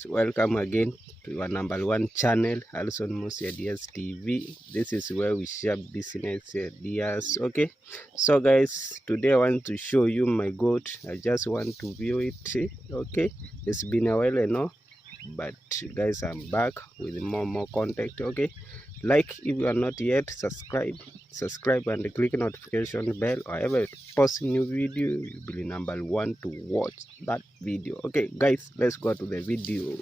guys, welcome again to our #1 channel, Alson Mosi Ideas TV. This is where we share business ideas. Okay, so guys, today I want to show you my goat. I just want to view it. Okay, it's been a while, I know, but guys, I'm back with more content. Okay, like if you are not yet, subscribe and click notification bell. Or ever post new video, you'll be #1 to watch that video. Okay guys, let's go to the video.